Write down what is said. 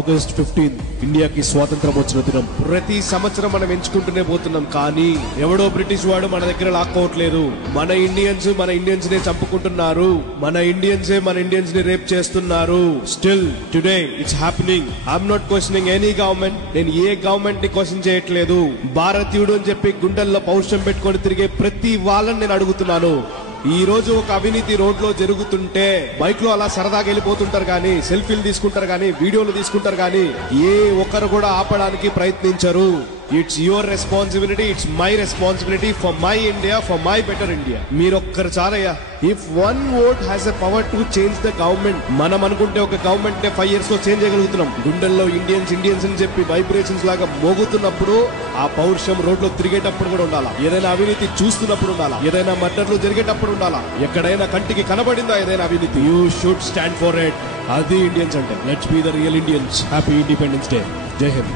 August 15 ఇండియాకి స్వాతంత్రం వచ్చిన దినం. ప్రతి సంవత్సరం మనం ఎంచుకుంటూనే పోతున్నాం, కానీ ఎవడో బ్రిటిష్ వాడు మన దగ్గర లాక్కోవట్లేదు. మన ఇండియన్స్ నే చంపుకుంటున్నారు, మన ఇండియన్స్ ని రేప్ చేస్తున్నారు. Still today it's happening. I'm not questioning any government. నేను ఏ గవర్నమెంట్ ని క్వశ్చన్ చేయట్లేదు. భారతీయుడు అని చెప్పి గుండెల్లో పౌరుషం పెట్టుకొని తిరిగే ప్రతి వాళ్ళని నేను అడుగుతున్నాను. ఈ రోజు ఒక అవినీతి రోడ్ లో జరుగుతుంటే బైక్ లో అలా సరదాగా వెళ్ళిపోతుంటారు కానీ, సెల్ఫీలు తీసుకుంటారు కానీ, వీడియోలు తీసుకుంటారు కానీ, ఏ ఒక్కరు కూడా ఆపడానికి ప్రయత్నించరు. It's your responsibility, it's my responsibility for my India, for my better India. మీరొక్కరు చాలయ్యా. If one vote has a power to change the government. మనం అనుకుంటే ఒక గవర్నమెంట్ నే 5 years లో చేంజ్ చేయగలుగుతున్నాం. గుండెల్లో ఇండియన్స్ అని చెప్పి వైబ్రేషన్స్ లాగా మోగుతున్నప్పుడు ఆ పౌరుషం రోడ్ లో తిరిగేటప్పుడు కూడా ఉండాలా. ఏదైనా అవినీతి చూస్తున్నప్పుడు ఉండాలా, ఏదైనా మర్డర్లు జరిగేటప్పుడు ఉండాలా, ఎక్కడైనా కంటికి కనబడిందా ఏదైనా అవినీతి, you should stand for it. అది ఇండియన్స్ అంటే. Let's be the real Indians. Happy independence day. జై హింద్.